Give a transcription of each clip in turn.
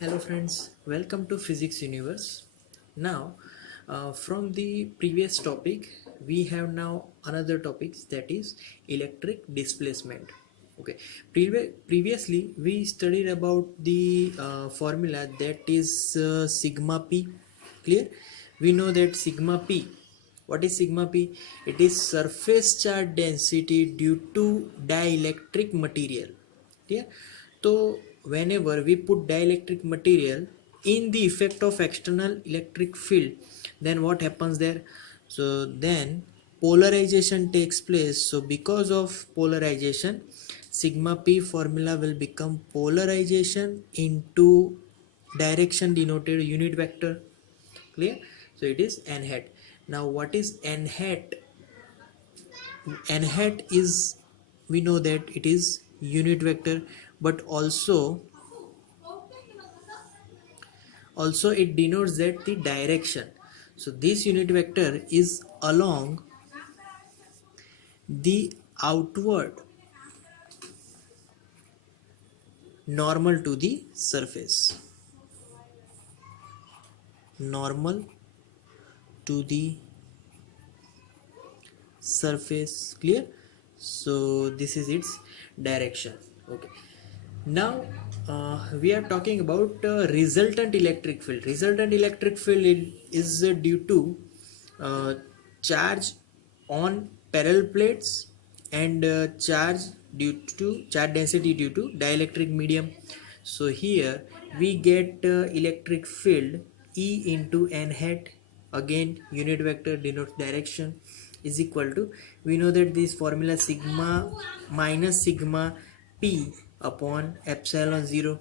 Hello friends, welcome to Physics Universe. Now, from the previous topic, we have now another topic, that is electric displacement. Okay, previously we studied about the formula that is sigma p. Clear? We know that sigma p. What is sigma p? It is surface charge density due to dielectric material. Clear? So whenever we put dielectric material in the effect of external electric field, then what happens there? So then polarization takes place. So because of polarization, sigma p formula will become polarization into direction denoted unit vector. Clear? So it is n hat. Now what is n hat? N hat is, we know that it is unit vector, but also it denotes that the direction. So this unit vector is along the outward normal to the surface, normal to the surface. Clear? So this is its direction. Okay, now we are talking about resultant electric field. Resultant electric field is due to uh, charge on parallel plates and charge density due to dielectric medium. So here we get electric field E into n hat, again unit vector denotes direction, is equal to, we know that this formula sigma minus sigma p upon epsilon 0.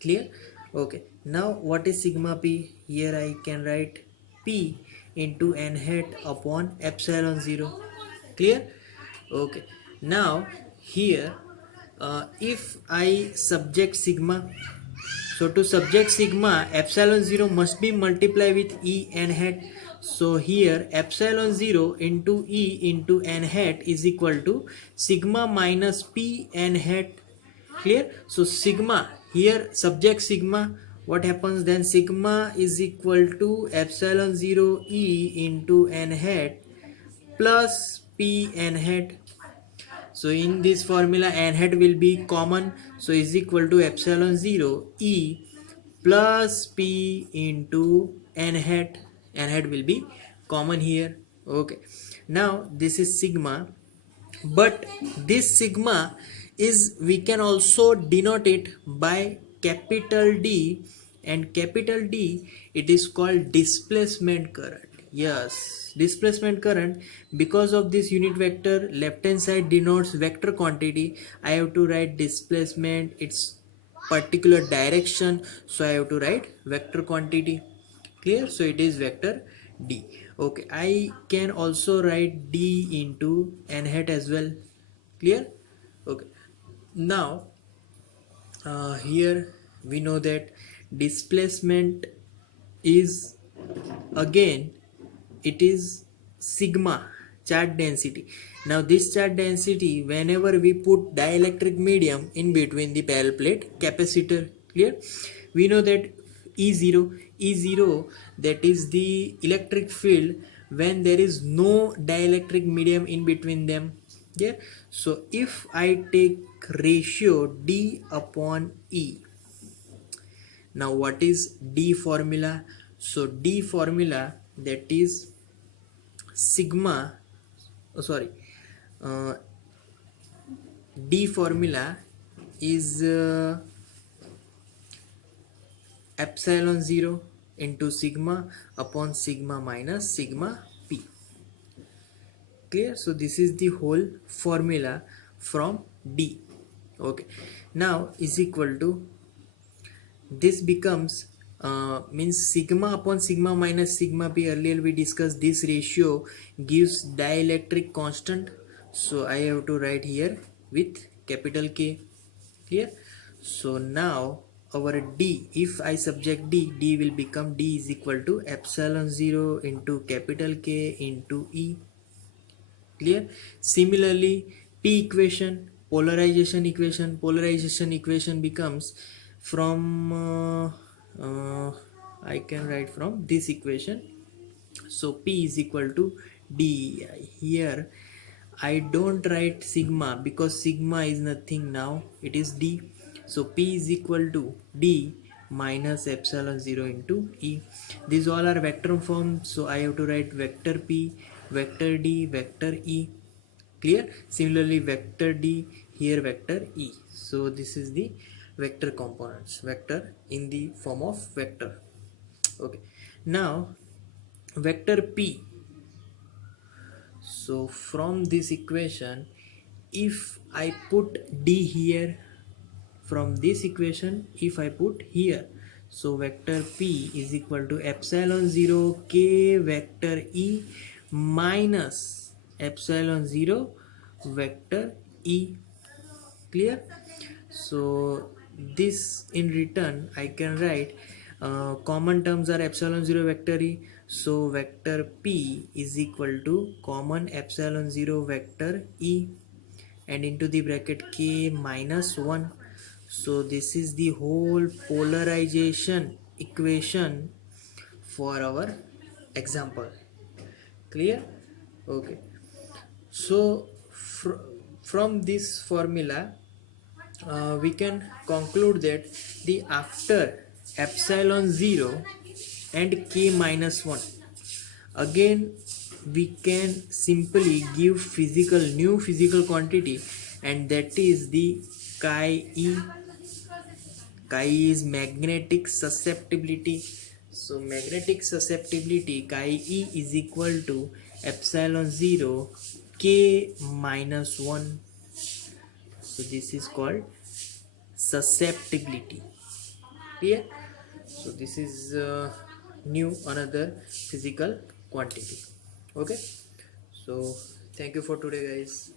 Clear? Okay, now what is sigma p? Here I can write p into n hat upon epsilon 0. Clear? Okay, now here if I subject sigma, so to subject sigma, epsilon 0 must be multiplied with E n hat. So here epsilon 0 into E into n hat is equal to sigma minus P n hat. Clear? So sigma, here subject sigma, what happens then? Sigma is equal to epsilon 0 E into n hat plus P n hat. So in this formula n hat will be common, so is equal to epsilon 0 E plus P into n hat. N hat will be common here. Okay, now this is sigma, but this sigma is, we can also denote it by capital D, and capital D, it is called displacement current. Yes, displacement current. Because of this unit vector, left hand side denotes vector quantity, I have to write displacement its particular direction, so I have to write vector quantity. Clear? So it is vector D. Okay, I can also write D into n hat as well. Clear? Okay, now here we know that displacement is, again, it is sigma charge density. Now this charge density, whenever we put dielectric medium in between the parallel plate capacitor. Clear? We know that E0, that is the electric field when there is no dielectric medium in between them. Yeah, so if I take ratio D upon E, now what is D formula? So D formula, that is sigma, oh sorry, uh, D formula is epsilon 0 into sigma upon sigma minus sigma p. Clear? So this is the whole formula from D. Okay, now is equal to, this becomes means sigma upon sigma minus sigma p. Earlier we discussed this ratio gives dielectric constant, so I have to write here with capital K. Clear? So now our D, if I subject D, D will become, D is equal to epsilon 0 into capital K into E. Clear? Similarly, P equation, polarization equation becomes from I can write from this equation. So P is equal to D. Here I don't write sigma because sigma is nothing now, it is D. So P is equal to D minus epsilon 0 into E. These all are vector form, so I have to write vector P, vector D, vector E. Clear? Similarly vector D, here vector E. So this is the vector components, vector in the form of vector. Okay, now vector P. So from this equation, if I put D here, from this equation if I put here, so vector P is equal to epsilon 0 k vector E minus epsilon 0 vector E. Clear? So this in return I can write common terms are epsilon 0 vector E, so vector P is equal to common epsilon 0 vector E and into the bracket k minus 1. So this is the whole polarization equation for our example. Clear? Okay, so from this formula we can conclude that the after epsilon 0 and k minus 1, again we can simply give new physical quantity, and that is the chi E. Chi is magnetic susceptibility. So magnetic susceptibility chi E is equal to epsilon 0 k minus 1. So this is called susceptibility. Clear? So this is new another physical quantity. Okay, so thank you for today guys.